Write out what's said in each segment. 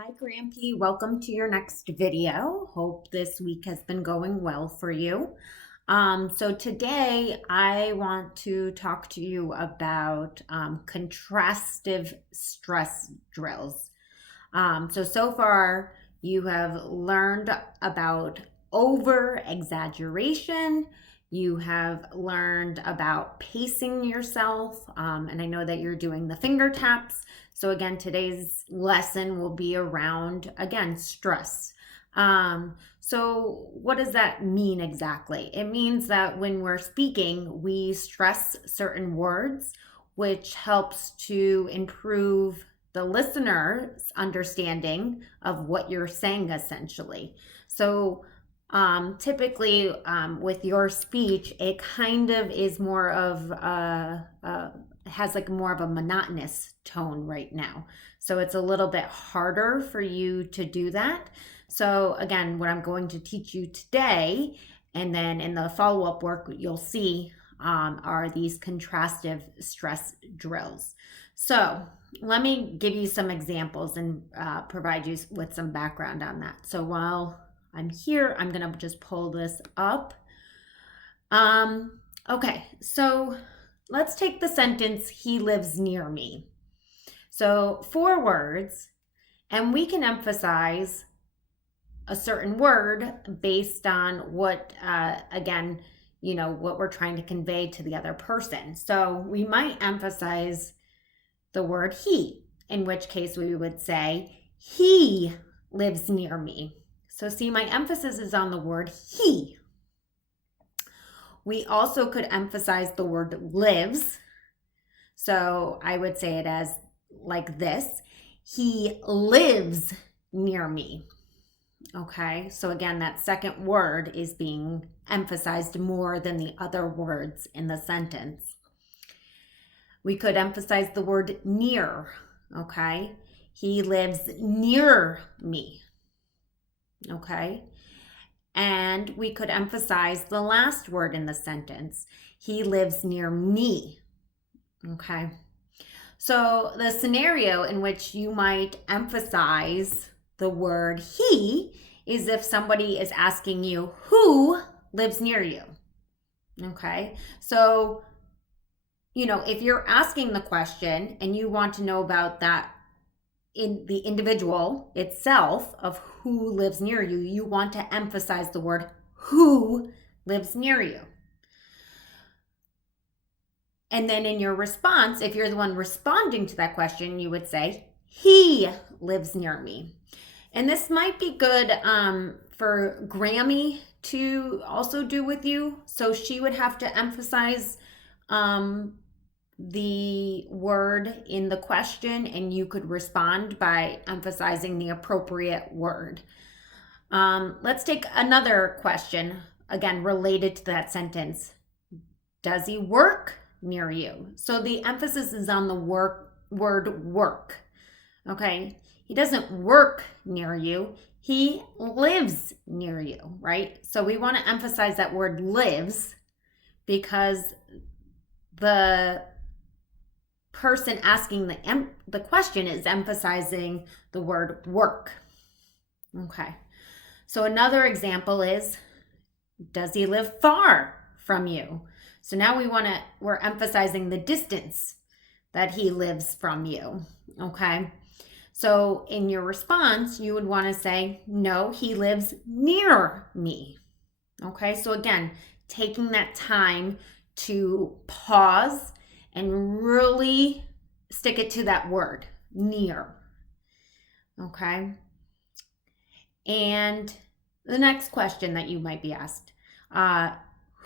Hi, Grampy. Welcome to your next video. Hope this week has been going well for you. So today I want to talk to you about contrastive stress drills. So far you have learned about over exaggeration. You have learned about pacing yourself. And I know that you're doing the finger taps. So again, today's lesson will be around, again, stress. So what does that mean exactly? It means that when we're speaking, we stress certain words, which helps to improve the listener's understanding of what you're saying essentially. So typically with your speech, it kind of is more of has like more of a monotonous tone right now. So it's a little bit harder for you to do that. So again, what I'm going to teach you today, and then in the follow-up work, you'll see are these contrastive stress drills. So let me give you some examples and provide you with some background on that. So while I'm here, I'm gonna just pull this up. Okay, so let's take the sentence, he lives near me. So 4 words, and we can emphasize a certain word based on what, again, you know, what we're trying to convey to the other person. So we might emphasize the word he, in which case we would say, he lives near me. So see, my emphasis is on the word he. We also could emphasize the word lives. So I would say it as like this, he lives near me. Okay, so again, that second word is being emphasized more than the other words in the sentence. We could emphasize the word near. Okay, he lives near me. Okay, and we could emphasize the last word in the sentence, he lives near me. Okay, so the scenario in which you might emphasize the word he is if somebody is asking you who lives near you. Okay, so you know, if you're asking the question and you want to know about that in the individual itself of who lives near you, you want to emphasize the word who lives near you. And then in your response, if you're the one responding to that question, you would say, he lives near me. And this might be good for Grammy to also do with you. So she would have to emphasize the word in the question, and you could respond by emphasizing the appropriate word. Let's take another question, again, related to that sentence. Does he work near you? So the emphasis is on the word work. Okay, he doesn't work near you, he lives near you, right? So we want to emphasize that word lives because the person asking the question is emphasizing the word work. Okay, so another example is, does he live far from you? So now we're emphasizing the distance that he lives from you. Okay, so in your response, you would want to say, no, he lives near me. Okay, so again, taking that time to pause and really stick it to that word, near. Okay, and the next question that you might be asked,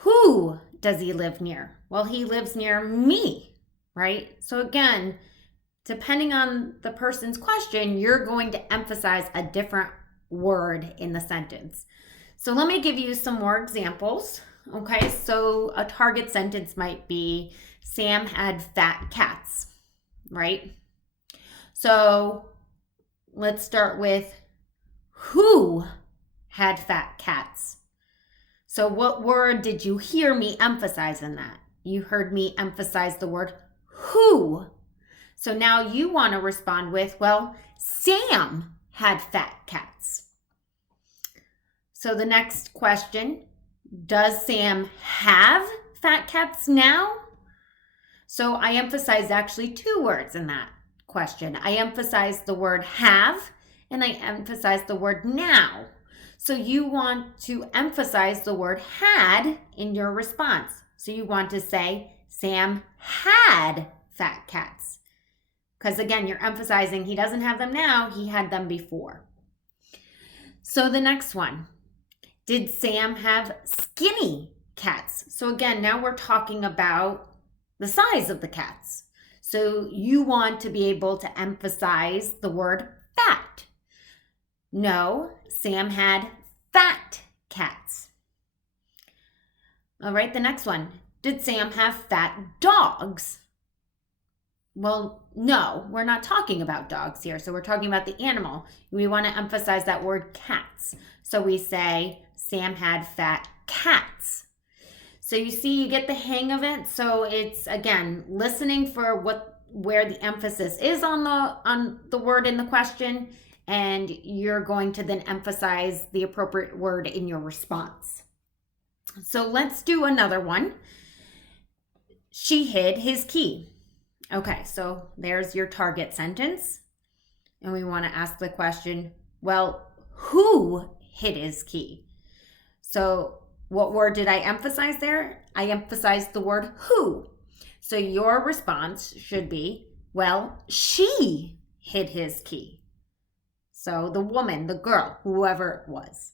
who does he live near? Well, he lives near me, right? So again, depending on the person's question, you're going to emphasize a different word in the sentence. So let me give you some more examples. Okay, so a target sentence might be, Sam had fat cats, right? So let's start with, who had fat cats? So what word did you hear me emphasize in that? You heard me emphasize the word who. So now you want to respond with, well, Sam had fat cats. So the next question, does Sam have fat cats now? So I emphasized actually two words in that question. I emphasized the word have and I emphasized the word now. So you want to emphasize the word had in your response. So you want to say, Sam had fat cats. Because again, you're emphasizing he doesn't have them now, he had them before. So the next one, did Sam have skinny cats? So again, now we're talking about the size of the cats. So you want to be able to emphasize the word fat. No, Sam had fat cats. All right, the next one. Did Sam have fat dogs? Well, no, we're not talking about dogs here. So we're talking about the animal. We want to emphasize that word cats. So we say Sam had fat cats. So you see, you get the hang of it. So it's, again, listening for where the emphasis is on the word in the question, and you're going to then emphasize the appropriate word in your response. So let's do another one. She hid his key. Okay, so there's your target sentence. And we want to ask the question, well, who hid his key? So what word did I emphasize there? I emphasized the word who. So your response should be, well, she hid his key. So the woman, the girl, whoever it was.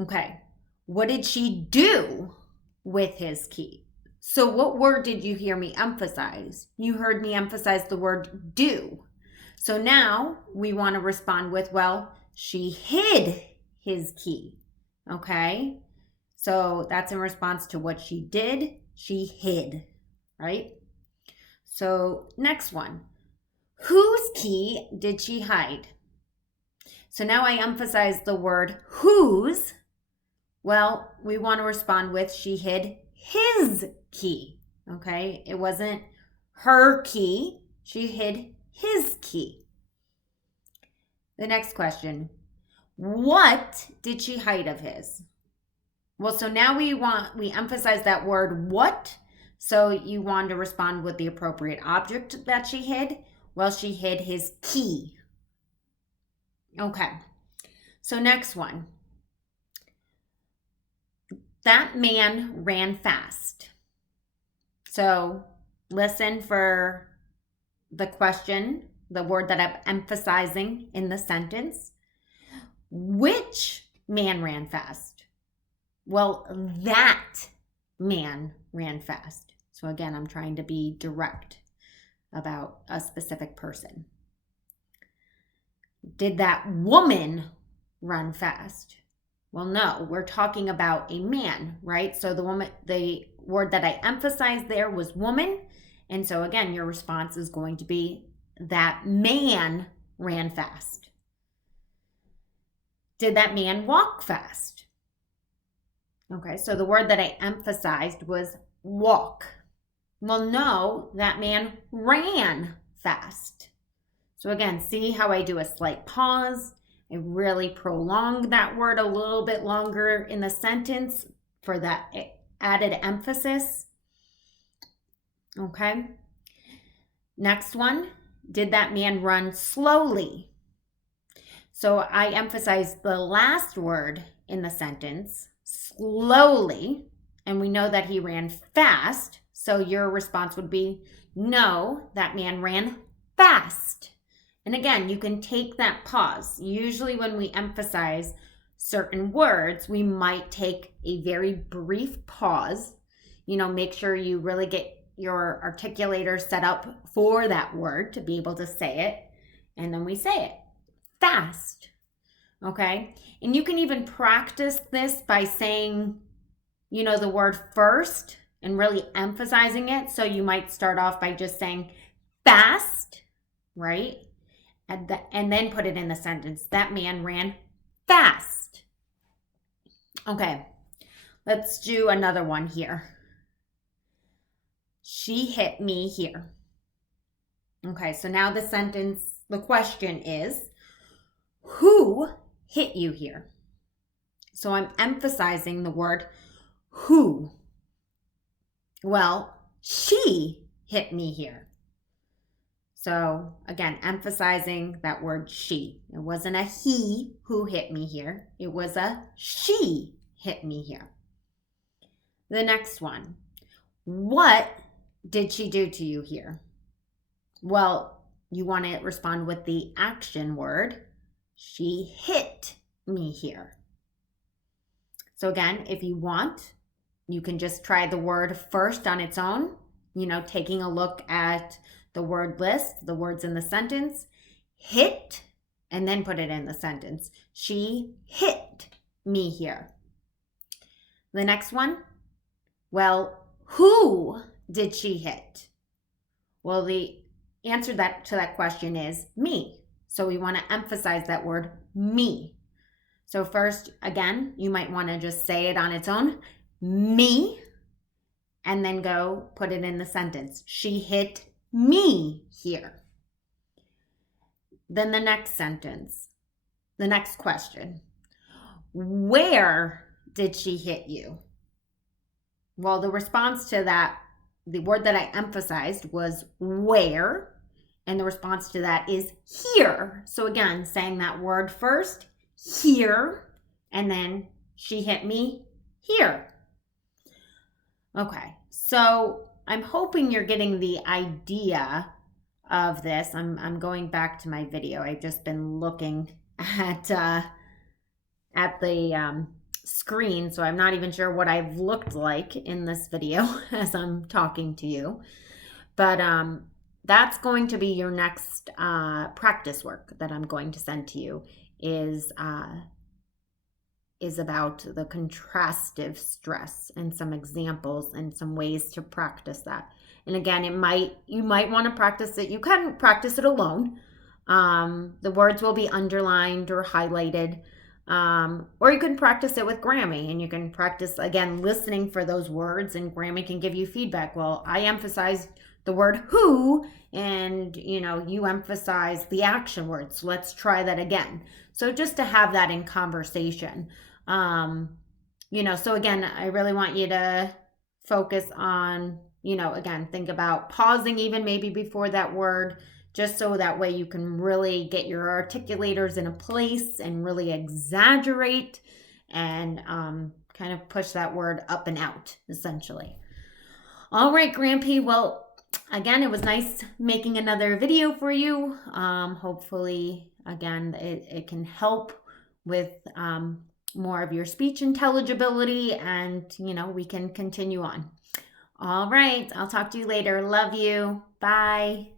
Okay, what did she do with his key? So what word did you hear me emphasize? You heard me emphasize the word do. So now we want to respond with, well, she hid his key. Okay, so that's in response to what she did. She hid, right? So next one, whose key did she hide? So now I emphasize the word whose. Well, we want to respond with she hid his key. Okay, it wasn't her key. She hid his key. The next question, what did she hide of his? Well, so now we emphasize that word what. So you want to respond with the appropriate object that she hid. Well, she hid his key. Okay, so next one. That man ran fast. So listen for the question, the word that I'm emphasizing in the sentence. Which man ran fast? Well, that man ran fast. So again, I'm trying to be direct about a specific person. Did that woman run fast? Well, no, we're talking about a man, right? So the word that I emphasized there was woman. And so again, your response is going to be that man ran fast. Did that man walk fast? Okay, so the word that I emphasized was walk. Well, no, that man ran fast. So again, see how I do a slight pause? I really prolong that word a little bit longer in the sentence for that added emphasis. Okay. Next one, did that man run slowly? So I emphasize the last word in the sentence, slowly, and we know that he ran fast. So your response would be, no, that man ran fast. And again, you can take that pause. Usually when we emphasize certain words, we might take a very brief pause. Make sure you really get your articulator set up for that word to be able to say it. And then we say it fast. Okay. And you can even practice this by saying, the word first and really emphasizing it. So you might start off by just saying fast, right? And then put it in the sentence. That man ran fast. Okay, let's do another one here. She hit me here. Okay, so now the question is, who hit you here? So I'm emphasizing the word who. Well, she hit me here. So again, emphasizing that word she. It wasn't a he who hit me here. It was a she hit me here. The next one. What did she do to you here? Well, you want to respond with the action word. She hit me here. So again, if you want, you can just try the word first on its own, taking a look at the word list, the words in the sentence, hit, and then put it in the sentence. She hit me here. The next one, well, who did she hit? Well, the answer to that question is me. So we want to emphasize that word me. So first, again, you might want to just say it on its own, me, and then go put it in the sentence. She hit me here. Then the next sentence, the next question, where did she hit you? Well, the response to that, the word that I emphasized was where, and the response to that is here. So again, saying that word first, here, and then she hit me here. Okay, so I'm hoping you're getting the idea of this. I'm going back to my video. I've just been looking at the screen, so I'm not even sure what I've looked like in this video as I'm talking to you. But that's going to be your next practice work that I'm going to send to you is about the contrastive stress and some examples and some ways to practice that. And again, you might want to practice it. You can practice it alone. The words will be underlined or highlighted. Or you can practice it with Grammy, and you can practice, again, listening for those words, and Grammy can give you feedback. Well, I emphasized the word who, and you emphasize the action word. So let's try that again. So just to have that in conversation. So again, I really want you to focus on, again, think about pausing even maybe before that word, just so that way you can really get your articulators in a place and really exaggerate and kind of push that word up and out, essentially. All right, Grampy. Well, again, it was nice making another video for you. Hopefully, again, it can help with more of your speech intelligibility, and, we can continue on. All right. I'll talk to you later. Love you. Bye.